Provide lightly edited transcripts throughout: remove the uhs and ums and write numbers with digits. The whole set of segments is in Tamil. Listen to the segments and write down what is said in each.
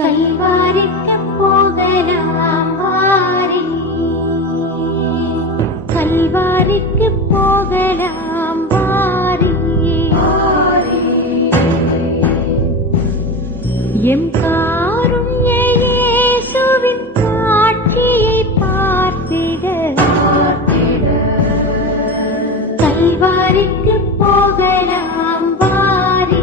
கல்வாரிக்கு போகலாம் வாரி, கல்வாரிக்கு போகலாம் வாரி, எம் காருண்ய இயேசுவின் காட்சியை பார்த்திட, கல்வாரிக்கு போகலாம் வாரி.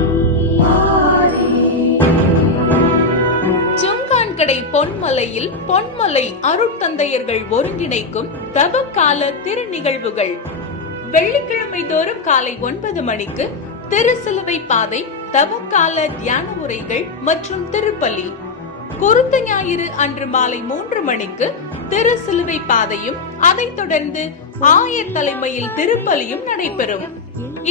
சுங்கான்கடை பொன்மலையில் பொன்மலை அருட்தந்தையர்கள் ஒருங்கிணைக்கும் தவக்கால திருநிகழ்வுகள். வெள்ளிக்கிழமை தோறும் காலை 9 மணிக்கு திருசிலுவை பாதை, தவக்கால தியான உரைகள் மற்றும் திருப்பலி. குருத்து ஞாயிறு அன்று மாலை 3 மணிக்கு திருசிலுவை பாதையும், அதைத் தொடர்ந்து ஆயர் தலைமையில் திருப்பலியும் நடைபெறும்.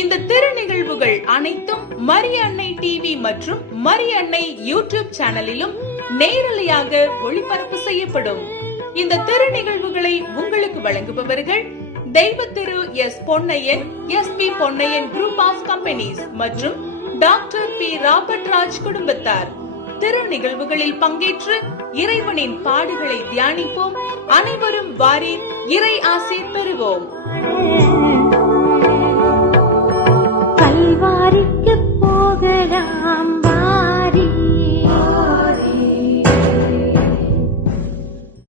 இந்த திருநிகழ்வுகள் அனைத்தும் மரிய அன்னை டிவி மற்றும் மரிய அன்னை யூடியூப் சேனலிலும் நேரலையாக ஒளிபரப்பு செய்யப்படும். இந்த திருநிகழ்வுகளை உங்களுக்கு வழங்குபவர்கள் தெய்வ திரு S Ponnaiyan, SP Ponnaiyan group of companies மற்றும் டாக்டர் பி ராபர்ட் ராஜ் குடும்பத்தார். திருநிகழ்வுகளில் பங்கேற்று இறைவனின் பாடுகளை தியானிப்போம். அனைவரும் வாரீர், இறை ஆசீர் பெறுவோம்.